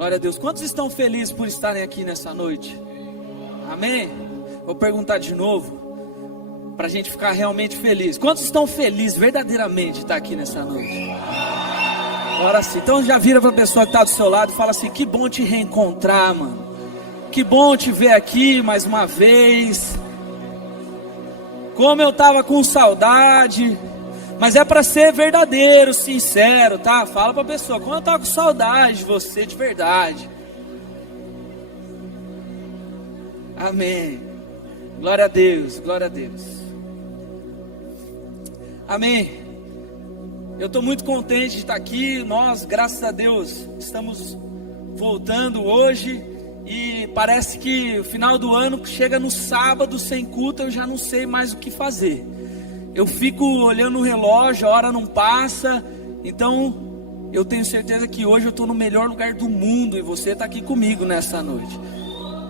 Glória a Deus. Quantos estão felizes por estarem aqui nessa noite? Amém? Vou perguntar de novo, para a gente ficar realmente feliz. Quantos estão felizes verdadeiramente de estar aqui nessa noite? Agora sim. Então já vira para a pessoa que está do seu lado e fala assim: que bom te reencontrar, mano. Que bom te ver aqui mais uma vez. Como eu estava com saudade. Mas é para ser verdadeiro, sincero, tá? Fala para a pessoa: como eu estava com saudade de você de verdade. Amém. Glória a Deus, glória a Deus. Amém. Eu estou muito contente de estar aqui. Nós, graças a Deus, estamos voltando hoje. E parece que o final do ano chega no sábado sem culto, eu já não sei mais o que fazer. Eu fico olhando o relógio, a hora não passa. Então eu tenho certeza que hoje eu estou no melhor lugar do mundo e você está aqui comigo nessa noite.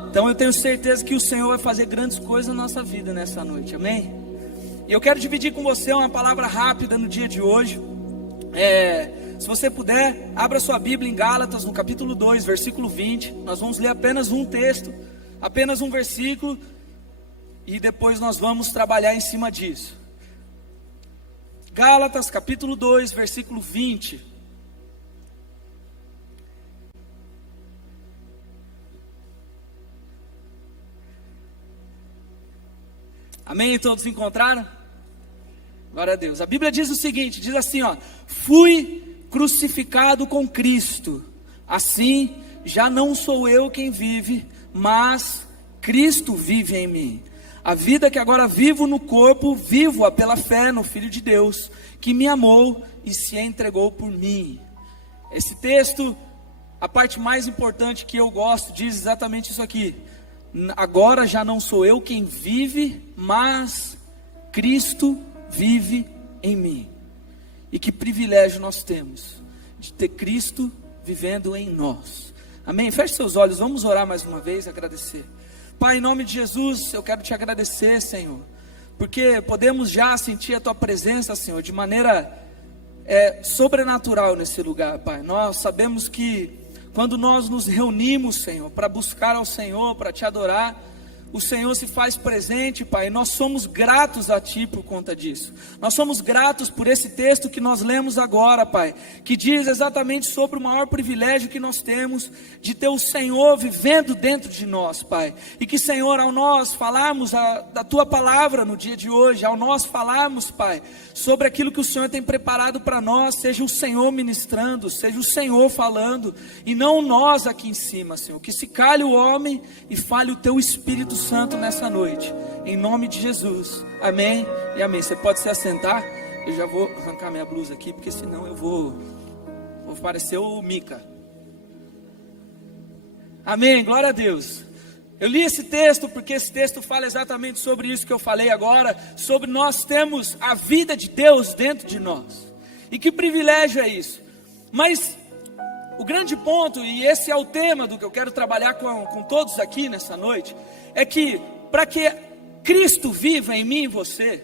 Então eu tenho certeza que o Senhor vai fazer grandes coisas na nossa vida nessa noite, amém? E eu quero dividir com você uma palavra rápida no dia de hoje. Se você puder, abra sua Bíblia em Gálatas, no capítulo 2, versículo 20. Nós vamos ler apenas um texto, apenas um versículo, e depois nós vamos trabalhar em cima disso. Gálatas, capítulo 2, versículo 20. Amém? Todos encontraram? Glória a Deus. A Bíblia diz o seguinte, diz assim, ó: fui crucificado com Cristo, assim já não sou eu quem vive, mas Cristo vive em mim. A vida que agora vivo no corpo, vivo-a pela fé no Filho de Deus, que me amou e se entregou por mim. Esse texto, a parte mais importante que eu gosto, diz exatamente isso aqui: agora já não sou eu quem vive, mas Cristo vive em mim. E que privilégio nós temos de ter Cristo vivendo em nós. Amém? Feche seus olhos, vamos orar mais uma vez, agradecer. Pai, em nome de Jesus, eu quero te agradecer, Senhor, porque podemos já sentir a Tua presença, Senhor, de maneira sobrenatural nesse lugar, Pai. Nós sabemos que quando nós nos reunimos, Senhor, para buscar ao Senhor, para Te adorar, o Senhor se faz presente, Pai, e nós somos gratos a Ti por conta disso. Nós somos gratos por esse texto que nós lemos agora, Pai, que diz exatamente sobre o maior privilégio que nós temos de ter o Senhor vivendo dentro de nós, Pai. E que, Senhor, ao nós falarmos da Tua palavra no dia de hoje, ao nós falarmos, Pai, sobre aquilo que o Senhor tem preparado para nós, seja o Senhor ministrando, seja o Senhor falando, e não nós aqui em cima, Senhor. Que se cale o homem e fale o Teu Espírito Santo nessa noite, em nome de Jesus, amém e amém. Você pode se assentar. Eu já vou arrancar minha blusa aqui, porque senão eu vou parecer o Mica. Amém, glória a Deus. Eu li esse texto porque esse texto fala exatamente sobre isso que eu falei agora, sobre nós termos a vida de Deus dentro de nós. E que privilégio é isso. Mas o grande ponto, e esse é o tema do que eu quero trabalhar com todos aqui nessa noite, é que para que Cristo viva em mim e você,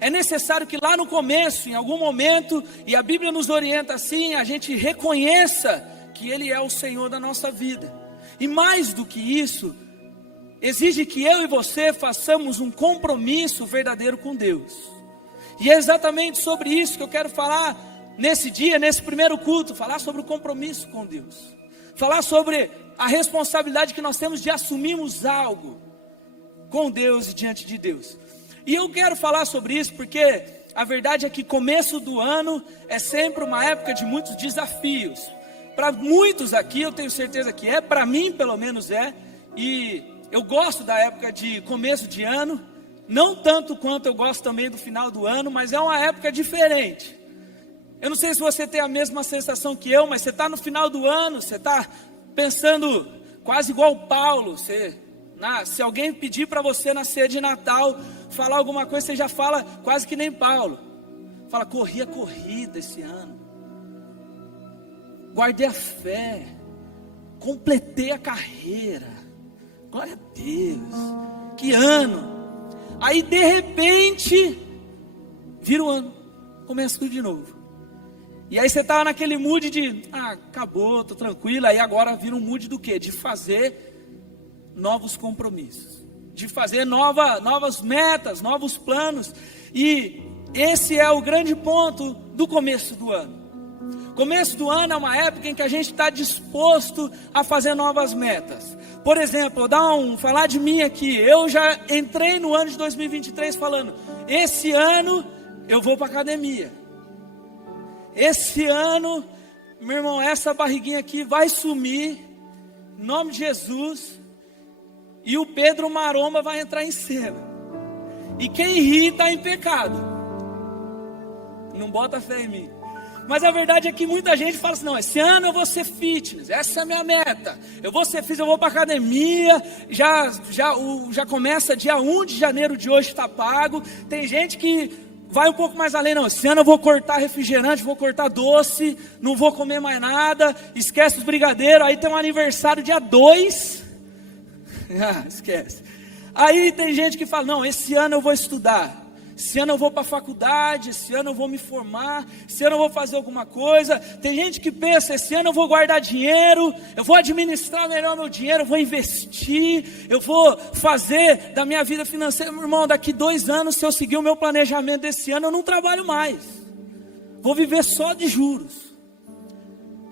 é necessário que lá no começo, em algum momento, e a Bíblia nos orienta assim, a gente reconheça que Ele é o Senhor da nossa vida. E mais do que isso, exige que eu e você façamos um compromisso verdadeiro com Deus. E é exatamente sobre isso que eu quero falar nesse dia, nesse primeiro culto, falar sobre o compromisso com Deus. Falar sobre a responsabilidade que nós temos de assumirmos algo com Deus e diante de Deus. E eu quero falar sobre isso porque a verdade é que começo do ano é sempre uma época de muitos desafios. Para muitos aqui, eu tenho certeza que é, para mim pelo menos é, e eu gosto da época de começo de ano, não tanto quanto eu gosto também do final do ano, mas é uma época diferente. Eu não sei se você tem a mesma sensação que eu, mas você está no final do ano, você está pensando quase igual Paulo. Se alguém pedir para você na ceia de Natal falar alguma coisa, você já fala quase que nem Paulo. Fala: corri a corrida esse ano, guardei a fé, completei a carreira. Glória a Deus, que ano. Aí de repente vira o ano, começa tudo de novo. E aí você estava naquele mood de, acabou, estou tranquilo. Aí agora vira um mood do quê? De fazer novos compromissos. De fazer novas metas, novos planos. E esse é o grande ponto do começo do ano. Começo do ano é uma época em que a gente está disposto a fazer novas metas. Por exemplo, falar de mim aqui. Eu já entrei no ano de 2023 falando, esse ano eu vou para a academia. Esse ano, meu irmão, essa barriguinha aqui vai sumir, em nome de Jesus, e o Pedro Maromba vai entrar em cena. E quem ri está em pecado. Não bota fé em mim. Mas a verdade é que muita gente fala assim, não, esse ano eu vou ser fitness, essa é a minha meta. Eu vou ser fitness, eu vou para a academia, já começa dia 1 de janeiro de hoje, está pago. Tem gente que vai um pouco mais além, não, esse ano eu vou cortar refrigerante, vou cortar doce, não vou comer mais nada, esquece os brigadeiros, aí tem um aniversário dia 2, esquece. Aí tem gente que fala, não, esse ano eu vou estudar, esse ano eu vou para a faculdade, esse ano eu vou me formar, esse ano eu vou fazer alguma coisa. Tem gente que pensa, esse ano eu vou guardar dinheiro, eu vou administrar melhor meu dinheiro, eu vou investir, eu vou fazer da minha vida financeira. Meu irmão, daqui 2 anos, se eu seguir o meu planejamento desse ano, eu não trabalho mais, vou viver só de juros.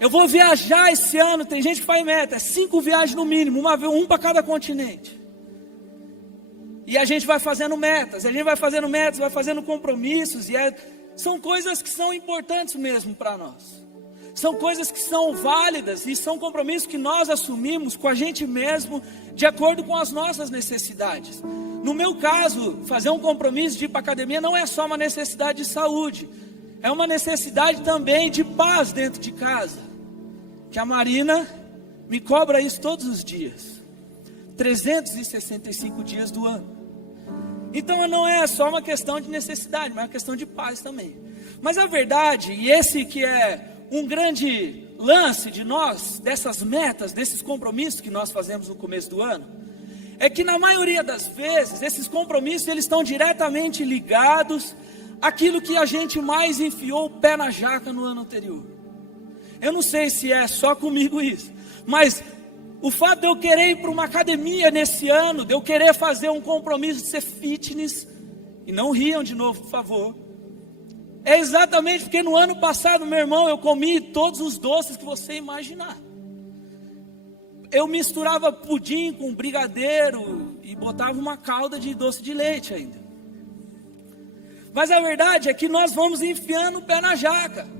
Eu vou viajar esse ano, tem gente que faz meta, 5 viagens no mínimo, um para cada continente. E a gente vai fazendo metas, vai fazendo compromissos, são coisas que são importantes mesmo para nós. São coisas que são válidas e são compromissos que nós assumimos com a gente mesmo, de acordo com as nossas necessidades. No meu caso, fazer um compromisso de ir para a academia não é só uma necessidade de saúde, é uma necessidade também de paz dentro de casa. Que a Marina me cobra isso todos os dias, 365 dias do ano. Então não é só uma questão de necessidade, mas é uma questão de paz também. Mas a verdade, e esse que é um grande lance de nós, dessas metas, desses compromissos que nós fazemos no começo do ano, é que na maioria das vezes, esses compromissos eles estão diretamente ligados àquilo que a gente mais enfiou o pé na jaca no ano anterior. Eu não sei se é só comigo isso, mas o fato de eu querer ir para uma academia nesse ano, de eu querer fazer um compromisso de ser fitness, e não riam de novo, por favor, é exatamente porque no ano passado, meu irmão, eu comi todos os doces que você imaginar. Eu misturava pudim com brigadeiro e botava uma calda de doce de leite ainda. Mas a verdade é que nós vamos enfiando o pé na jaca.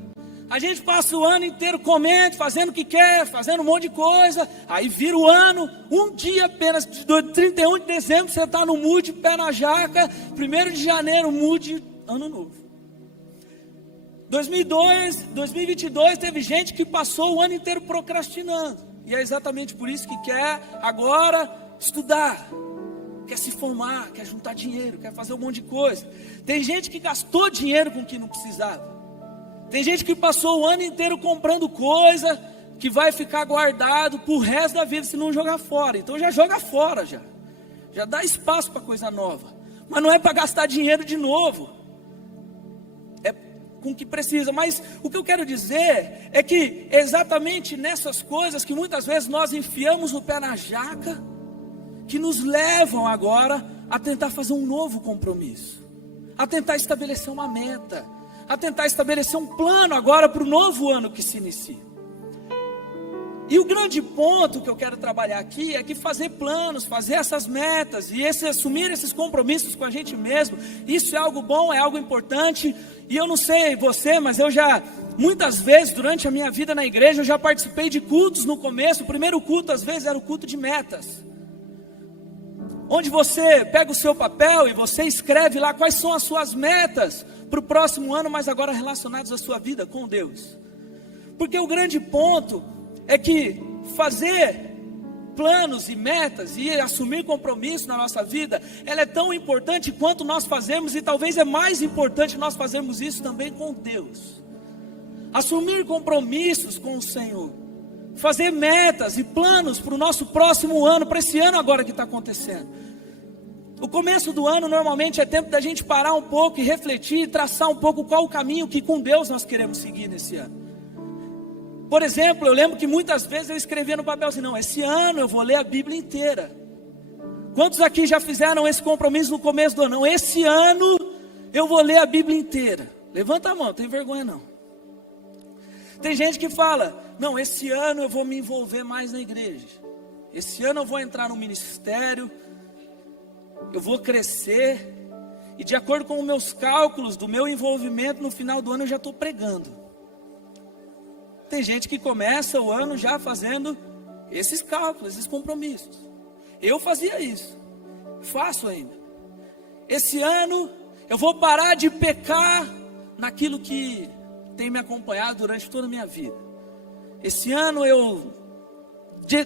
A gente passa o ano inteiro comendo, fazendo o que quer, fazendo um monte de coisa. Aí vira o ano, um dia apenas, 31 de dezembro, você está no mood, pé na jaca. 1º de janeiro, mood, ano novo. 2022, teve gente que passou o ano inteiro procrastinando. E é exatamente por isso que quer agora estudar. Quer se formar, quer juntar dinheiro, quer fazer um monte de coisa. Tem gente que gastou dinheiro com o que não precisava. Tem gente que passou o ano inteiro comprando coisa que vai ficar guardado pro resto da vida se não jogar fora. Então já joga fora, já dá espaço para coisa nova. Mas não é para gastar dinheiro de novo, é com o que precisa. Mas o que eu quero dizer é que exatamente nessas coisas que muitas vezes nós enfiamos o pé na jaca, que nos levam agora a tentar fazer um novo compromisso, a tentar estabelecer uma meta, a tentar estabelecer um plano agora para o novo ano que se inicia. E o grande ponto que eu quero trabalhar aqui é que fazer planos, fazer essas metas e assumir esses compromissos com a gente mesmo, isso é algo bom, é algo importante. E eu não sei você, mas eu já, muitas vezes durante a minha vida na igreja, eu já participei de cultos no começo. O primeiro culto às vezes era o culto de metas, onde você pega o seu papel e você escreve lá quais são as suas metas para o próximo ano, mas agora relacionados à sua vida com Deus. Porque o grande ponto é que fazer planos e metas e assumir compromisso na nossa vida, ela é tão importante quanto nós fazemos, e talvez é mais importante nós fazermos isso também com Deus. Assumir compromissos com o Senhor, fazer metas e planos para o nosso próximo ano, para esse ano agora que está acontecendo. O começo do ano normalmente é tempo da gente parar um pouco e refletir, e traçar um pouco qual o caminho que com Deus nós queremos seguir nesse ano. Por exemplo, eu lembro que muitas vezes eu escrevia no papel assim, não, esse ano eu vou ler a Bíblia inteira. Quantos aqui já fizeram esse compromisso no começo do ano? Não, esse ano eu vou ler a Bíblia inteira. Levanta a mão, não tem vergonha não. Tem gente que fala, não, esse ano eu vou me envolver mais na igreja. Esse ano eu vou entrar no ministério, eu vou crescer, e de acordo com os meus cálculos, do meu envolvimento, no final do ano eu já estou pregando. Tem gente que começa o ano já fazendo esses cálculos, esses compromissos. Eu fazia isso, faço ainda. Esse ano eu vou parar de pecar naquilo que tem me acompanhado durante toda a minha vida. Esse ano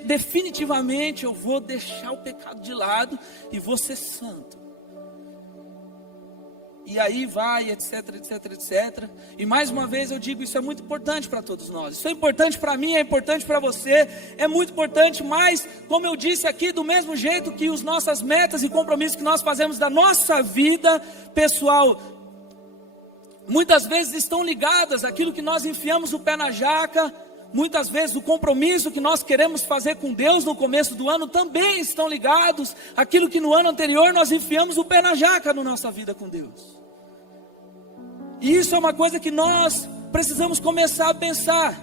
definitivamente eu vou deixar o pecado de lado e vou ser santo. E aí vai, etc, etc, etc. E mais uma vez eu digo, isso é muito importante para todos nós. Isso é importante para mim, é importante para você, é muito importante, mas como eu disse aqui, do mesmo jeito que as nossas metas e compromissos que nós fazemos da nossa vida pessoal, muitas vezes estão ligadas àquilo que nós enfiamos o pé na jaca. Muitas vezes o compromisso que nós queremos fazer com Deus no começo do ano também estão ligados àquilo que no ano anterior nós enfiamos o pé na jaca na nossa vida com Deus. E isso é uma coisa que nós precisamos começar a pensar.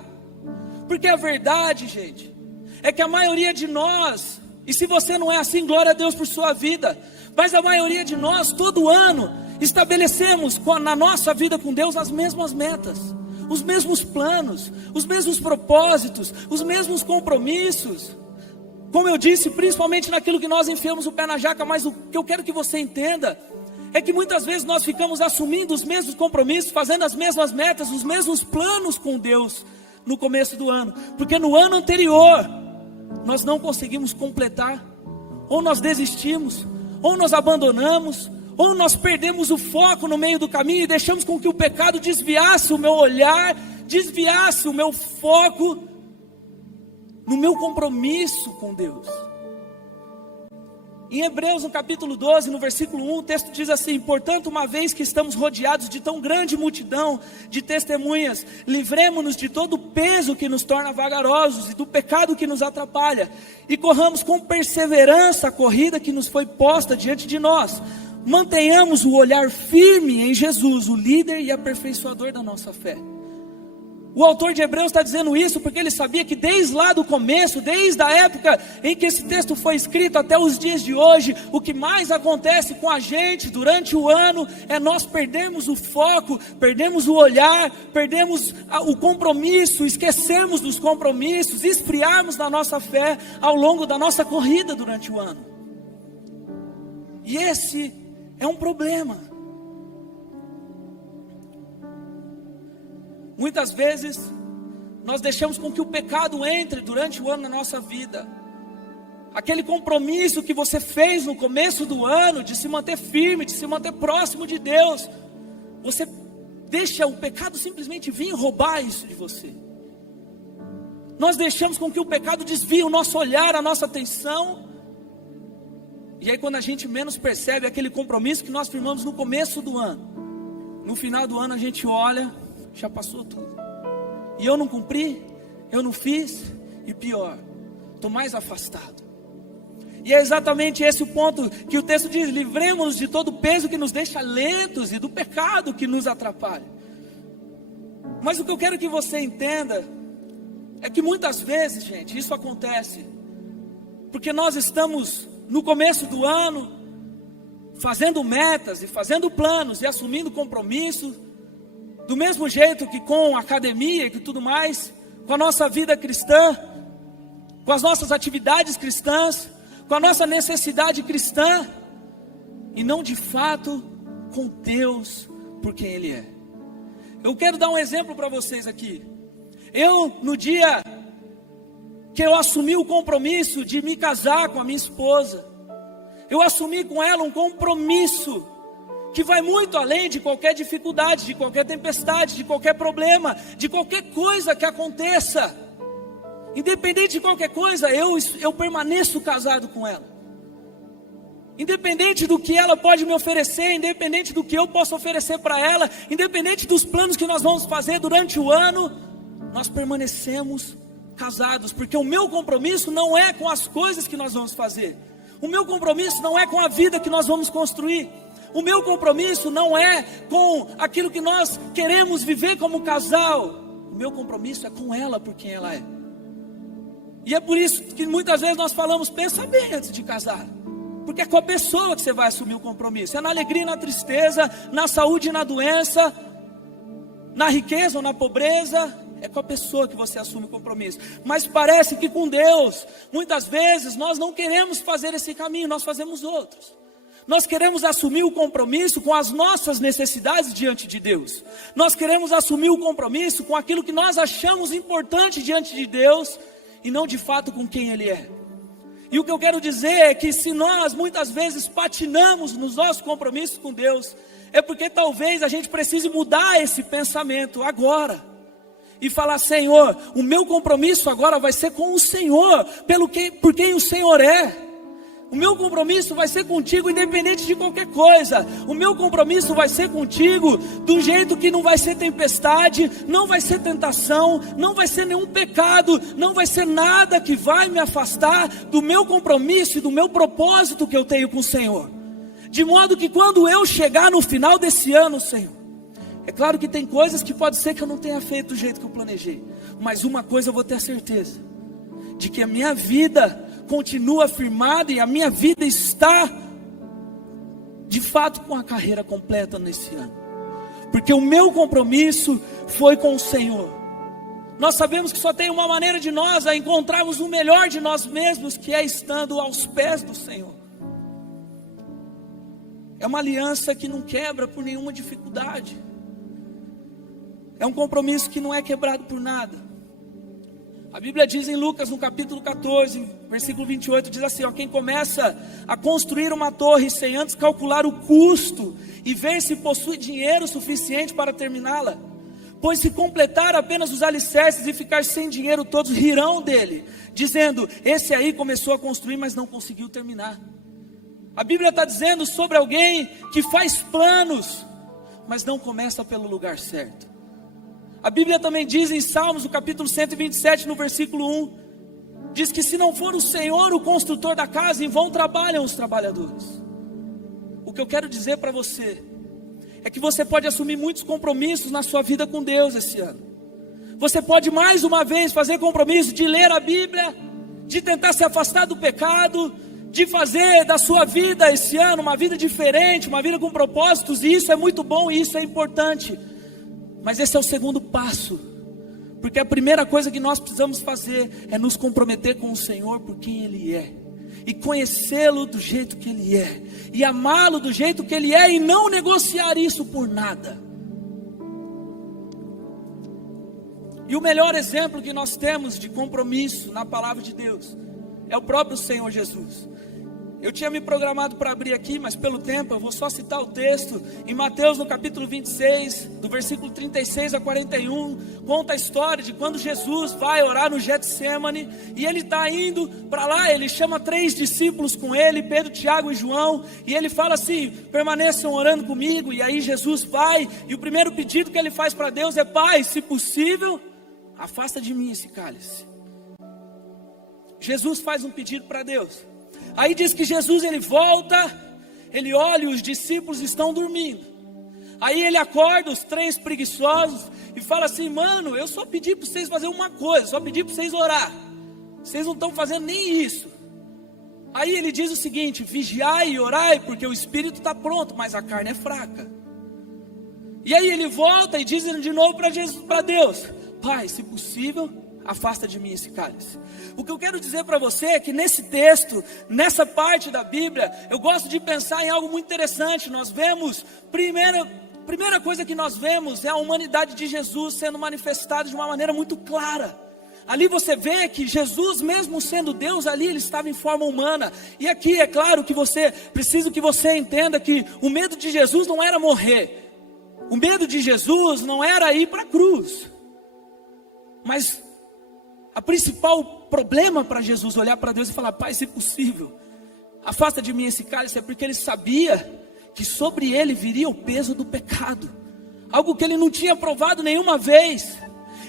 Porque a verdade, gente, é que a maioria de nós, e se você não é assim, glória a Deus por sua vida, mas a maioria de nós, todo ano, estabelecemos na nossa vida com Deus as mesmas metas, os mesmos planos, os mesmos propósitos, os mesmos compromissos. Como eu disse, principalmente naquilo que nós enfiamos o pé na jaca, mas o que eu quero que você entenda é que muitas vezes nós ficamos assumindo os mesmos compromissos, fazendo as mesmas metas, os mesmos planos com Deus no começo do ano, porque no ano anterior nós não conseguimos completar, ou nós desistimos, ou nós abandonamos, ou nós perdemos o foco no meio do caminho e deixamos com que o pecado desviasse o meu olhar, desviasse o meu foco no meu compromisso com Deus. Em Hebreus, no capítulo 12, no versículo 1, o texto diz assim: portanto, uma vez que estamos rodeados de tão grande multidão de testemunhas, livremo-nos de todo o peso que nos torna vagarosos e do pecado que nos atrapalha, e corramos com perseverança a corrida que nos foi posta diante de nós. Mantenhamos o olhar firme em Jesus, o líder e aperfeiçoador da nossa fé. O autor de Hebreus está dizendo isso porque ele sabia que desde lá do começo, desde a época em que esse texto foi escrito até os dias de hoje, o que mais acontece com a gente durante o ano é nós perdermos o foco, perdemos o olhar, perdemos o compromisso, esquecemos dos compromissos, esfriarmos na nossa fé ao longo da nossa corrida durante o ano. E esse é um problema. Muitas vezes nós deixamos com que o pecado entre durante o ano na nossa vida. Aquele compromisso que você fez no começo do ano de se manter firme, de se manter próximo de Deus, você deixa o pecado simplesmente vir roubar isso de você. Nós deixamos com que o pecado desvie o nosso olhar, a nossa atenção. E aí quando a gente menos percebe aquele compromisso que nós firmamos no começo do ano, no final do ano a gente olha, já passou tudo. E eu não cumpri, eu não fiz, e pior, estou mais afastado. E é exatamente esse o ponto que o texto diz: livremos-nos de todo o peso que nos deixa lentos e do pecado que nos atrapalha. Mas o que eu quero que você entenda é que muitas vezes, gente, isso acontece porque nós estamos no começo do ano fazendo metas e fazendo planos e assumindo compromissos, do mesmo jeito que com a academia e que tudo mais, com a nossa vida cristã, com as nossas atividades cristãs, com a nossa necessidade cristã, e não de fato com Deus por quem Ele é. Eu quero dar um exemplo para vocês aqui. Eu, no dia que eu assumi o compromisso de me casar com a minha esposa, eu assumi com ela um compromisso que vai muito além de qualquer dificuldade, de qualquer tempestade, de qualquer problema, de qualquer coisa que aconteça. Independente de qualquer coisa, eu permaneço casado com ela. independente do que ela pode me oferecer, independente do que eu posso oferecer para ela, independente dos planos que nós vamos fazer durante o ano, nós permanecemos casados, porque o meu compromisso não é com as coisas que nós vamos fazer, o meu compromisso não é com a vida que nós vamos construir, o meu compromisso não é com aquilo que nós queremos viver como casal, o meu compromisso é com ela por quem ela é. E é por isso que muitas vezes nós falamos, pensa bem antes de casar, porque é com a pessoa que você vai assumir o compromisso, é na alegria e na tristeza, na saúde e na doença, na riqueza ou na pobreza, é com a pessoa que você assume o compromisso. Mas parece que com Deus, muitas vezes nós não queremos fazer esse caminho, nós fazemos outros. Nós queremos assumir o compromisso com as nossas necessidades diante de Deus. Nós queremos assumir o compromisso com aquilo que nós achamos importante diante de Deus, e não de fato com quem Ele é. E o que eu quero dizer é que se nós muitas vezes patinamos nos nossos compromissos com Deus, é porque talvez a gente precise mudar esse pensamento agora. E falar, Senhor, o meu compromisso agora vai ser com o Senhor, por quem o Senhor é. O meu compromisso vai ser contigo independente de qualquer coisa. O meu compromisso vai ser contigo do jeito que não vai ser tempestade, não vai ser tentação, não vai ser nenhum pecado, não vai ser nada que vai me afastar do meu compromisso e do meu propósito que eu tenho com o Senhor. De modo que quando eu chegar no final desse ano, Senhor, é claro que tem coisas que pode ser que eu não tenha feito do jeito que eu planejei, mas uma coisa eu vou ter certeza, de que a minha vida continua firmada e a minha vida está de fato com a carreira completa nesse ano, porque o meu compromisso foi com o Senhor. Nós sabemos que só tem uma maneira de nós a encontrarmos o melhor de nós mesmos, que é estando aos pés do Senhor. É uma aliança que não quebra por nenhuma dificuldade. É um compromisso que não é quebrado por nada. A Bíblia diz em Lucas, no capítulo 14, versículo 28, diz assim, ó, quem começa a construir uma torre sem antes calcular o custo e ver se possui dinheiro suficiente para terminá-la, pois se completar apenas os alicerces e ficar sem dinheiro, todos rirão dele, dizendo, esse aí começou a construir, mas não conseguiu terminar. A Bíblia está dizendo sobre alguém que faz planos, mas não começa pelo lugar certo. A Bíblia também diz em Salmos, no capítulo 127, no versículo 1, diz que se não for o Senhor o construtor da casa, em vão trabalham os trabalhadores. O que eu quero dizer para você, é que você pode assumir muitos compromissos na sua vida com Deus esse ano. Você pode mais uma vez fazer compromisso de ler a Bíblia, de tentar se afastar do pecado, de fazer da sua vida esse ano uma vida diferente, uma vida com propósitos, e isso é muito bom e isso é importante. Mas esse é o segundo passo, porque a primeira coisa que nós precisamos fazer é nos comprometer com o Senhor por quem Ele é, e conhecê-lo do jeito que Ele é, e amá-lo do jeito que Ele é, e não negociar isso por nada. E o melhor exemplo que nós temos de compromisso na palavra de Deus é o próprio Senhor Jesus. Eu tinha me programado para abrir aqui, mas pelo tempo eu vou só citar o texto. Em Mateus, no capítulo 26, do versículo 36 a 41, conta a história de quando Jesus vai orar no Getsêmani, e ele está indo para lá, ele chama 3 discípulos com ele, Pedro, Tiago e João, e ele fala assim, permaneçam orando comigo, e aí Jesus vai, e o primeiro pedido que ele faz para Deus é, Pai, se possível, afasta de mim esse cálice. Jesus faz um pedido para Deus. Aí diz que Jesus, ele volta, ele olha, os discípulos estão dormindo. Aí ele acorda os 3 preguiçosos e fala assim, mano, eu só pedi para vocês fazerem uma coisa, só pedi para vocês orar. Vocês não estão fazendo nem isso. Aí ele diz o seguinte, vigiai e orai, porque o espírito está pronto, mas a carne é fraca. E aí ele volta e diz de novo para Deus, Pai, se possível, afasta de mim esse cálice. O que eu quero dizer para você é que nesse texto, nessa parte da Bíblia, eu gosto de pensar em algo muito interessante. Nós vemos, primeira coisa que nós vemos é a humanidade de Jesus sendo manifestada de uma maneira muito clara. Ali você vê que Jesus, mesmo sendo Deus, ali ele estava em forma humana. E aqui é claro que preciso que você entenda que o medo de Jesus não era morrer. O medo de Jesus não era ir para a cruz. Mas a principal problema para Jesus olhar para Deus e falar, Pai, se possível, afasta de mim esse cálice, é porque ele sabia que sobre ele viria o peso do pecado, algo que ele não tinha provado nenhuma vez.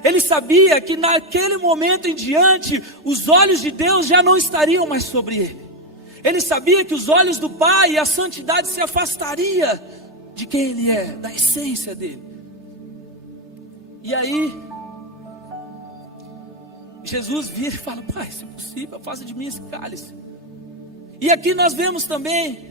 Ele sabia que naquele momento em diante, os olhos de Deus já não estariam mais sobre ele. Ele sabia que os olhos do Pai e a santidade se afastaria de quem ele é, da essência dele. E aí, Jesus vira e fala: Pai, se possível, afasta de mim esse cálice. E aqui nós vemos também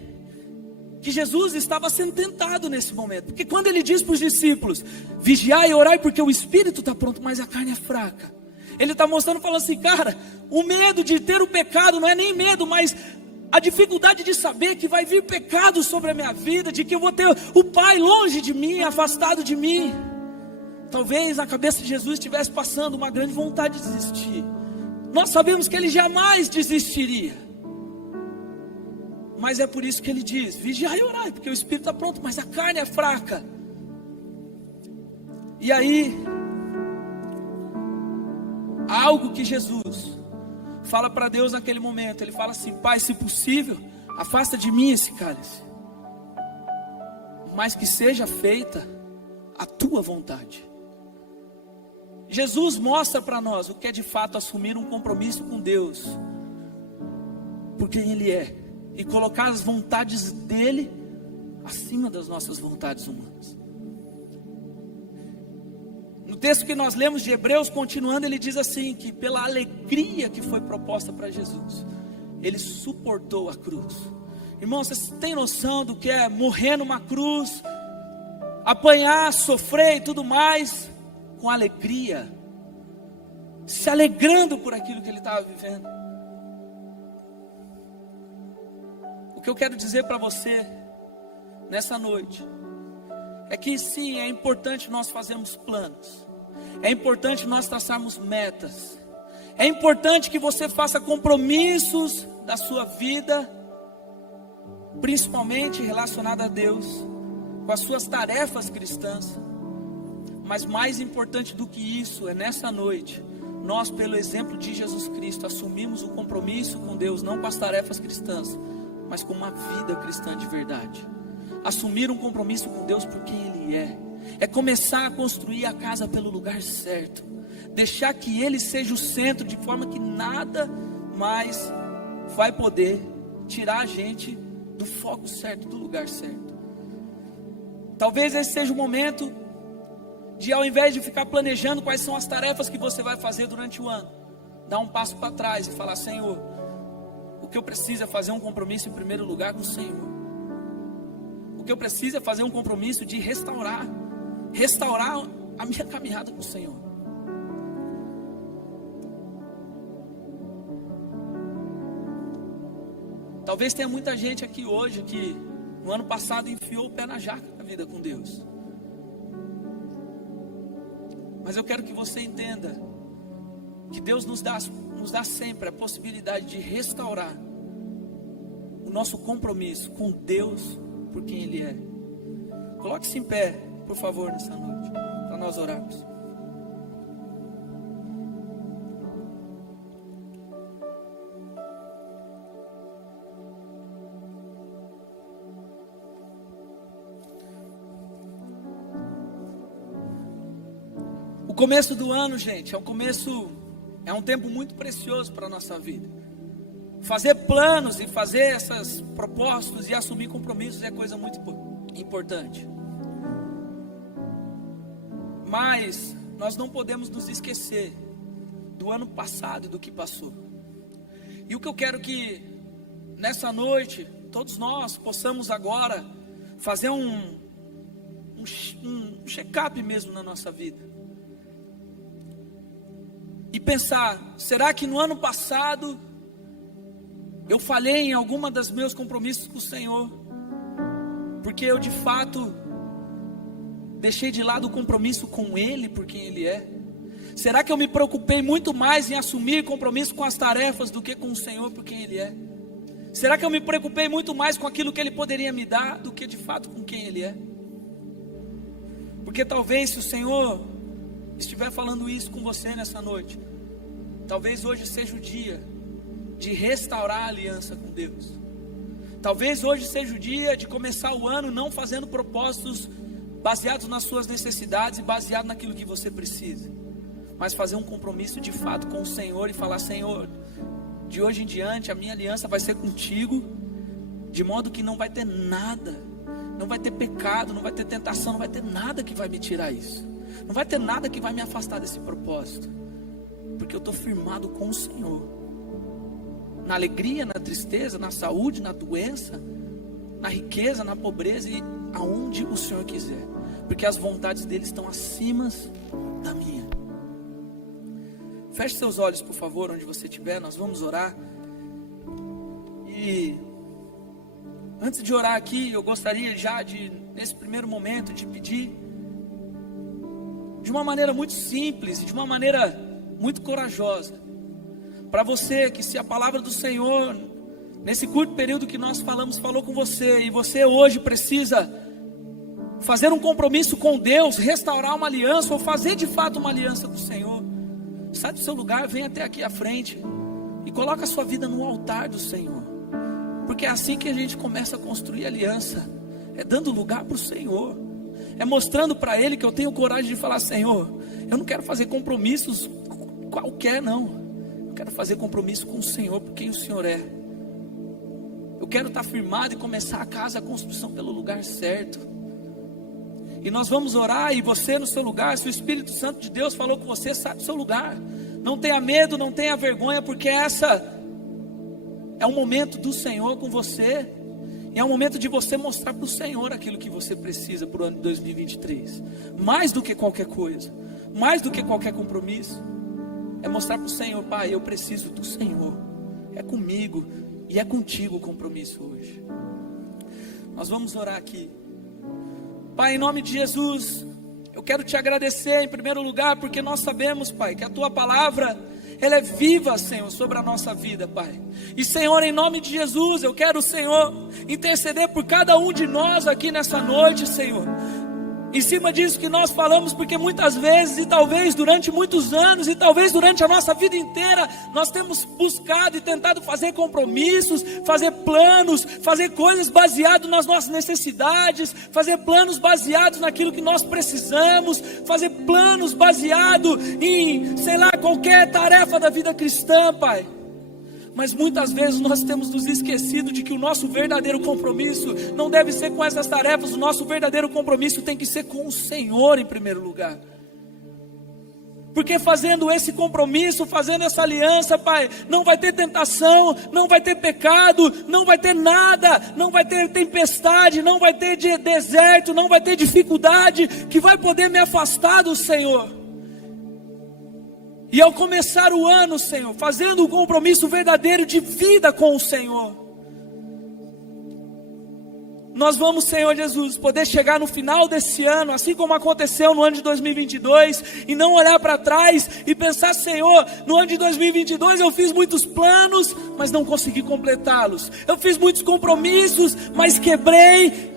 que Jesus estava sendo tentado nesse momento, porque quando ele diz para os discípulos: vigiai e orai, porque o espírito está pronto, mas a carne é fraca. Ele está mostrando, falando assim: cara, o medo de ter o pecado não é nem medo, mas a dificuldade de saber que vai vir pecado sobre a minha vida, de que eu vou ter o Pai longe de mim, afastado de mim. Talvez na cabeça de Jesus estivesse passando uma grande vontade de desistir. Nós sabemos que ele jamais desistiria, mas é por isso que ele diz: vigiai e orai, porque o espírito está pronto, mas a carne é fraca. E aí, algo que Jesus fala para Deus naquele momento, ele fala assim: Pai, se possível, afasta de mim esse cálice, mas que seja feita a tua vontade. Jesus mostra para nós o que é de fato assumir um compromisso com Deus, por quem Ele é, e colocar as vontades dEle acima das nossas vontades humanas. No texto que nós lemos de Hebreus, continuando, ele diz assim: que pela alegria que foi proposta para Jesus, ele suportou a cruz. Irmãos, vocês têm noção do que é morrer numa cruz, apanhar, sofrer e tudo mais, com alegria, se alegrando por aquilo que ele estava vivendo? O que eu quero dizer para você nessa noite é que sim, é importante nós fazermos planos, é importante nós traçarmos metas, é importante que você faça compromissos da sua vida, principalmente relacionado a Deus, com as suas tarefas cristãs. Mas mais importante do que isso é nessa noite, nós, pelo exemplo de Jesus Cristo, assumimos o compromisso com Deus, não com as tarefas cristãs, mas com uma vida cristã de verdade. Assumir um compromisso com Deus por quem Ele é começar a construir a casa pelo lugar certo, deixar que Ele seja o centro, de forma que nada mais vai poder tirar a gente do foco certo, do lugar certo. Talvez esse seja o momento de, ao invés de ficar planejando quais são as tarefas que você vai fazer durante o ano, dar um passo para trás e falar: Senhor, o que eu preciso é fazer um compromisso em primeiro lugar com o Senhor. O que eu preciso é fazer um compromisso de restaurar a minha caminhada com o Senhor. Talvez tenha muita gente aqui hoje que no ano passado enfiou o pé na jaca na vida com Deus. Mas eu quero que você entenda que Deus nos dá sempre a possibilidade de restaurar o nosso compromisso com Deus por quem Ele é. Coloque-se em pé, por favor, nessa noite, para nós orarmos. O começo do ano, gente, é um tempo muito precioso para a nossa vida. Fazer planos e fazer essas propósitos e assumir compromissos é coisa muito importante. Mas nós não podemos nos esquecer do ano passado e do que passou. E o que eu quero que nessa noite todos nós possamos agora fazer um check-up mesmo na nossa vida. E pensar: será que no ano passado eu falhei em alguma dos meus compromissos com o Senhor? Porque eu de fato deixei de lado o compromisso com Ele por quem Ele é? Será que eu me preocupei muito mais em assumir compromisso com as tarefas do que com o Senhor por quem Ele é? Será que eu me preocupei muito mais com aquilo que Ele poderia me dar do que de fato com quem Ele é? Porque talvez, se o Senhor estiver falando isso com você nessa noite, talvez hoje seja o dia de restaurar a aliança com Deus. Talvez hoje seja o dia de começar o ano não fazendo propósitos baseados nas suas necessidades e baseado naquilo que você precisa, mas fazer um compromisso de fato com o Senhor e falar: Senhor, de hoje em diante a minha aliança vai ser contigo, de modo que não vai ter nada, não vai ter pecado, não vai ter tentação, não vai ter nada que vai me tirar isso, não vai ter nada que vai me afastar desse propósito, porque eu estou firmado com o Senhor, na alegria, na tristeza, na saúde, na doença, na riqueza, na pobreza e aonde o Senhor quiser, porque as vontades dele estão acima da minha. Feche seus olhos, por favor, onde você estiver. Nós vamos orar. E antes de orar aqui, eu gostaria já de, nesse primeiro momento, de pedir de uma maneira muito simples, de uma maneira muito corajosa, para você que, se a palavra do Senhor, nesse curto período que nós falamos, falou com você, e você hoje precisa fazer um compromisso com Deus, restaurar uma aliança, ou fazer de fato uma aliança com o Senhor, sai do seu lugar, vem até aqui à frente e coloca a sua vida no altar do Senhor, porque é assim que a gente começa a construir aliança, é dando lugar para o Senhor, é mostrando para Ele que eu tenho coragem de falar: Senhor, eu não quero fazer compromissos qualquer não, eu quero fazer compromisso com o Senhor, por quem o Senhor é. Eu quero estar firmado e começar a casa, a construção pelo lugar certo. E nós vamos orar, e você no seu lugar, se o Espírito Santo de Deus falou com você, sai do seu lugar. Não tenha medo, não tenha vergonha, porque essa é um momento do Senhor com você. E é um momento de você mostrar para o Senhor aquilo que você precisa para o ano de 2023. Mais do que qualquer coisa, mais do que qualquer compromisso, é mostrar para o Senhor: Pai, eu preciso do Senhor. É comigo e é contigo o compromisso hoje. Nós vamos orar aqui. Pai, em nome de Jesus, eu quero te agradecer em primeiro lugar, porque nós sabemos, Pai, que a tua palavra, ela é viva, Senhor, sobre a nossa vida, Pai. E, Senhor, em nome de Jesus, eu quero, Senhor, interceder por cada um de nós aqui nessa noite, Senhor. Em cima disso que nós falamos, porque muitas vezes, e talvez durante muitos anos, e talvez durante a nossa vida inteira, nós temos buscado e tentado fazer compromissos, fazer planos, fazer coisas baseadas nas nossas necessidades, fazer planos baseados naquilo que nós precisamos, fazer planos baseados em, sei lá, qualquer tarefa da vida cristã, Pai. Mas muitas vezes nós temos nos esquecido de que o nosso verdadeiro compromisso não deve ser com essas tarefas. O nosso verdadeiro compromisso tem que ser com o Senhor em primeiro lugar. Porque fazendo esse compromisso, fazendo essa aliança, Pai, não vai ter tentação, não vai ter pecado, não vai ter nada, não vai ter tempestade, não vai ter deserto, não vai ter dificuldade que vai poder me afastar do Senhor. E ao começar o ano, Senhor, fazendo um compromisso verdadeiro de vida com o Senhor, nós vamos, Senhor Jesus, poder chegar no final desse ano, assim como aconteceu no ano de 2022, e não olhar para trás e pensar: Senhor, no ano de 2022 eu fiz muitos planos, mas não consegui completá-los. Eu fiz muitos compromissos, mas quebrei,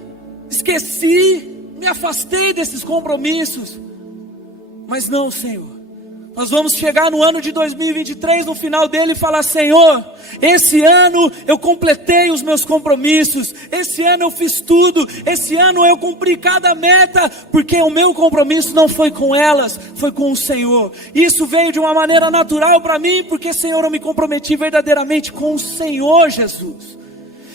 esqueci, me afastei desses compromissos. Mas não, Senhor. Nós vamos chegar no ano de 2023, no final dele, e falar: Senhor, esse ano eu completei os meus compromissos, esse ano eu fiz tudo, esse ano eu cumpri cada meta, porque o meu compromisso não foi com elas, foi com o Senhor. Isso veio de uma maneira natural para mim, porque, Senhor, eu me comprometi verdadeiramente com o Senhor Jesus.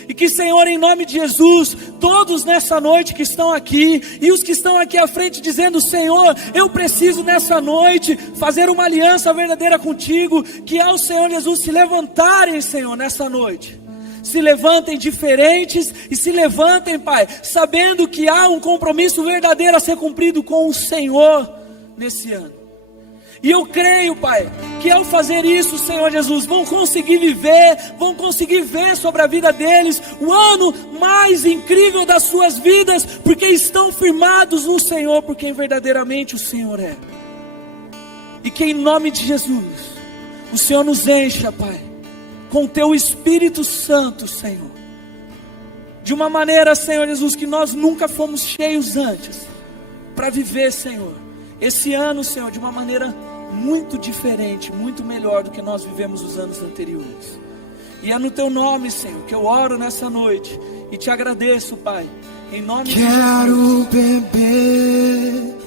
E que, Senhor, em nome de Jesus, todos nessa noite que estão aqui, e os que estão aqui à frente dizendo: Senhor, eu preciso nessa noite fazer uma aliança verdadeira contigo, que ao Senhor Jesus se levantarem, Senhor, nessa noite. Se levantem diferentes e se levantem, Pai, sabendo que há um compromisso verdadeiro a ser cumprido com o Senhor nesse ano. E eu creio, Pai, que ao fazer isso, Senhor Jesus, vão conseguir viver, vão conseguir ver sobre a vida deles o ano mais incrível das suas vidas, porque estão firmados no Senhor, por quem verdadeiramente o Senhor é. E que em nome de Jesus, o Senhor nos encha, Pai, com o Teu Espírito Santo, Senhor, de uma maneira, Senhor Jesus, que nós nunca fomos cheios antes, para viver, Senhor, esse ano, Senhor, de uma maneira muito diferente, muito melhor do que nós vivemos os anos anteriores. E é no teu nome, Senhor, que eu oro nessa noite e te agradeço, Pai, em nome de Jesus. Quero beber